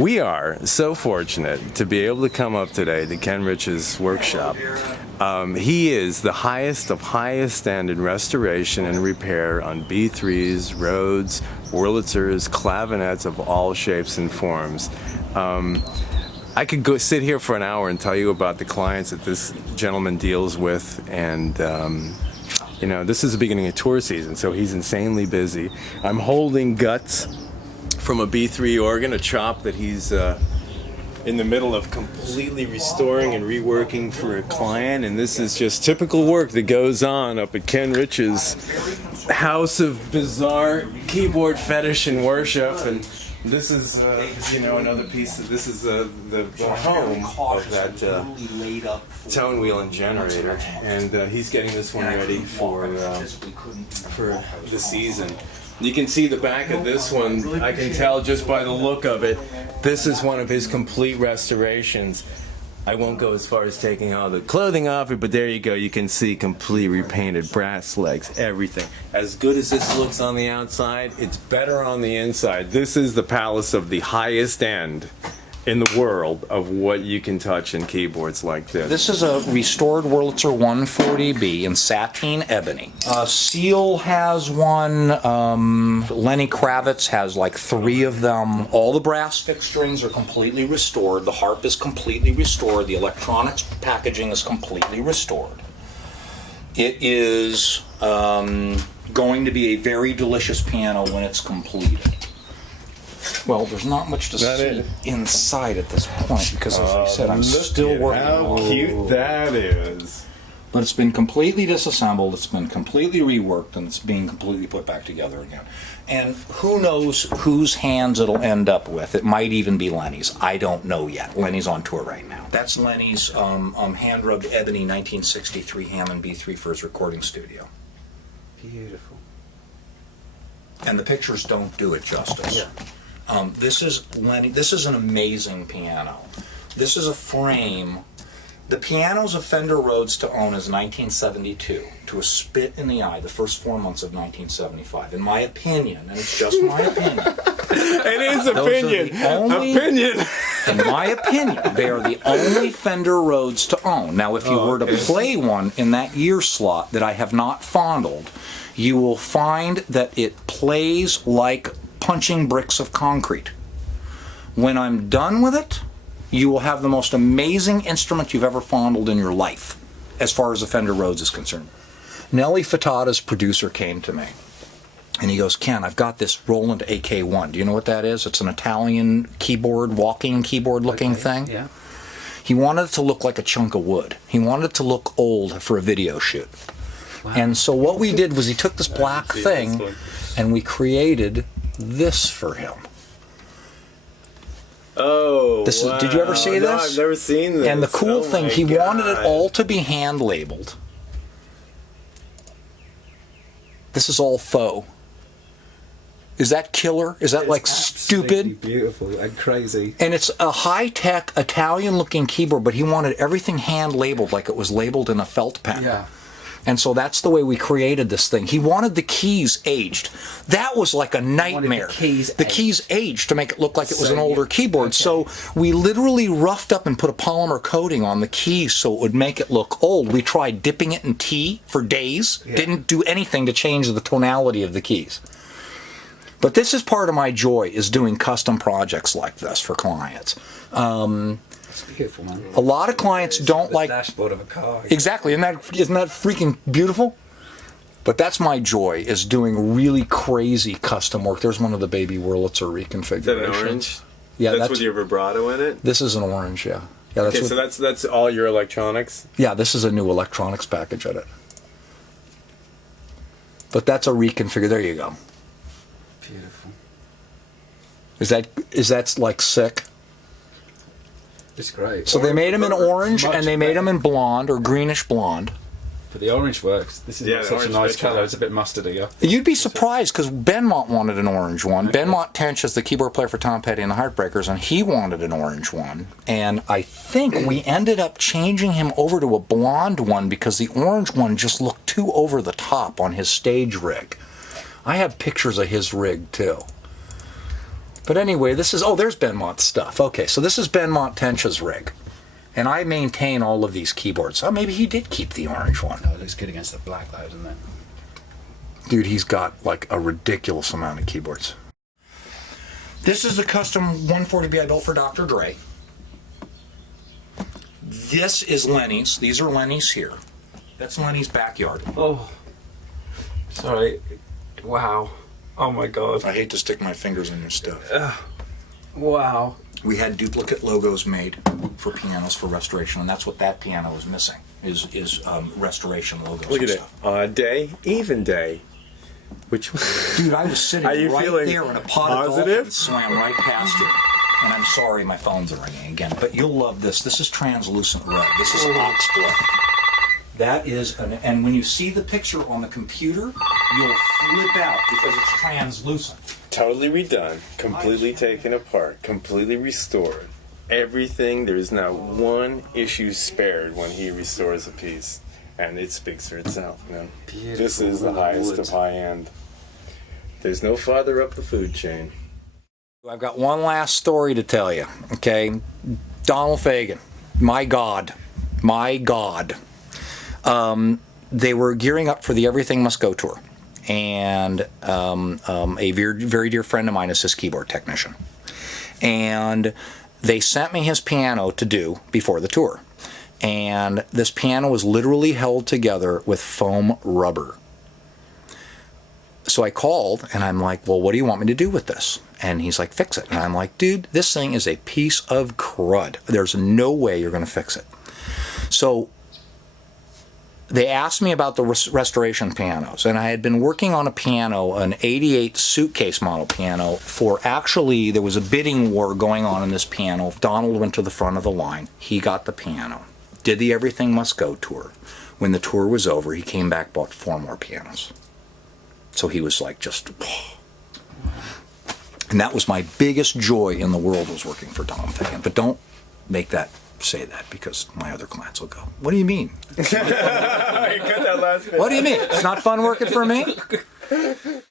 We are so fortunate to be able to come up today to Ken Rich's workshop. He is the highest of highest end in restoration and repair on B3s, Rhodes, Wurlitzers, clavinets of all shapes and forms. I could go sit here for an hour and tell you about the clients that this gentleman deals with, and you know, this is the beginning of tour season, so he's insanely busy. I'm holding guts from a B3 organ, a chop that he's in the middle of completely restoring and reworking for a client, and this is just typical work that goes on up at Ken Rich's house of bizarre keyboard fetish and worship. And this is, you know, another piece. This is the home of that tone wheel and generator, and he's getting this one ready for the season. You can see the back of this one. I can tell just by the look of it, this is one of his complete restorations. I won't go as far as taking all the clothing off it, but there you go. You can see complete repainted brass legs, everything. As good as this looks on the outside, it's better on the inside. This is the palace of the highest end in the world of what you can touch in keyboards like this. This is a restored Wurlitzer 140B in sateen ebony. Seal has one. Lenny Kravitz has like 3 of them. All the brass fixturings are completely restored. The harp is completely restored. The electronics packaging is completely restored. It is going to be a very delicious piano when it's completed. Well, there's not much to see inside at this point because, as I said, I'm still working. How cute that is! But it's been completely disassembled, it's been completely reworked, and it's being completely put back together again. And who knows whose hands it'll end up with? It might even be Lenny's. I don't know yet. Lenny's on tour right now. That's Lenny's hand-rubbed ebony 1963 Hammond B3 for his recording studio. Beautiful. And the pictures don't do it justice. Yeah. This is Lenny. This is an amazing piano. This is a frame. The piano's a Fender Rhodes to own is 1972, to a spit in the eye, the first 4 months of 1975. In my opinion, and it's just my opinion. It is opinion. Opinion. In my opinion, they are the only Fender Rhodes to own. Now, if you were to play one in that year slot that I have not fondled, you will find that it plays like punching bricks of concrete. When I'm done with it, you will have the most amazing instrument you've ever fondled in your life, as far as the Fender Rhodes is concerned. Nelly Furtado's producer came to me, and he goes, Ken, I've got this Roland AK1. Do you know what that is? It's an Italian keyboard, walking keyboard looking thing. Yeah. He wanted it to look like a chunk of wood. He wanted it to look old for a video shoot. Wow. And so what we did was he took this black thing, and we created this for him. Oh, this is, did you ever see this? No, I've never seen this. And the cool thing, he wanted it all to be hand labeled. This is all faux. Is that killer? Is that like stupid? Beautiful and crazy. And it's a high-tech Italian-looking keyboard, but he wanted everything hand labeled like it was labeled in a felt pen. Yeah. And so that's the way we created this thing. He wanted the keys aged. That was like a nightmare. The keys aged to make it look like it was an older keyboard. Okay. So we literally roughed up and put a polymer coating on the keys so it would make it look old. We tried dipping it in tea for days. Yeah. Didn't do anything to change the tonality of the keys. But this is part of my joy, is doing custom projects like this for clients. Beautiful, man. A lot of clients don't like the dashboard of a car. Exactly, isn't that freaking beautiful? But that's my joy, is doing really crazy custom work. There's one of the baby Wurlitzer reconfigurations. Is that an orange? Yeah, that's with your vibrato in it. This is an orange, yeah. Yeah, okay, so that's all your electronics. Yeah, this is a new electronics package in it. But that's a reconfigure. There you go. Beautiful. Is that like sick? It's great. So they made them in orange, and they made them in blonde or greenish blonde. But the orange works. This is not such a nice colour. It's a bit mustardy. You'd be surprised, because Benmont wanted an orange one. Okay. Benmont Tench is the keyboard player for Tom Petty and the Heartbreakers, and he wanted an orange one. And I think we ended up changing him over to a blonde one because the orange one just looked too over the top on his stage rig. I have pictures of his rig, too. But anyway, this is, oh, there's Benmont's stuff. Okay, so this is Benmont Tench's rig. And I maintain all of these keyboards. Oh, maybe he did keep the orange one. Oh, it looks good against the black, though, doesn't it? Dude, he's got like a ridiculous amount of keyboards. This is the custom 140B I built for Dr. Dre. This is Lenny's. These are Lenny's here. That's Lenny's backyard. Oh. Sorry. Wow. Oh my god. I hate to stick my fingers in your stuff. Wow. We had duplicate logos made for pianos for restoration, and that's what that piano is missing, is restoration logos. Look at and it. stuff. Odd day, even day. Which Dude, I was sitting Are you right feeling there in a pot of positive? dolphins swam right past you. And I'm sorry my phone's ringing again, but you'll love this. This is translucent red. This is oxblood. That is, and when you see the picture on the computer, you'll flip out because it's translucent. totally redone, completely taken apart, completely restored. Everything, there's not one issue spared when he restores a piece. And it speaks for itself, man. This is the highest of high end. There's no farther up the food chain. I've got one last story to tell you, okay? Donald Fagen, my God, my God. They were gearing up for the Everything Must Go tour. And a very dear friend of mine is his keyboard technician. And they sent me his piano to do before the tour. And this piano was literally held together with foam rubber. So I called and I'm like, well, what do you want me to do with this? And he's like, fix it. And I'm like, dude, this thing is a piece of crud. There's no way you're going to fix it. So they asked me about the restoration pianos, and I had been working on a piano, an 88 suitcase model piano, for actually, there was a bidding war going on in this piano. Donald went to the front of the line. He got the piano, did the Everything Must Go tour. When the tour was over, he came back, bought 4 more pianos. So he was like just... And that was my biggest joy in the world, was working for Donald Fagen. But don't make that say that, because my other clients will go, what do you mean? What do you mean? It's not fun working for me?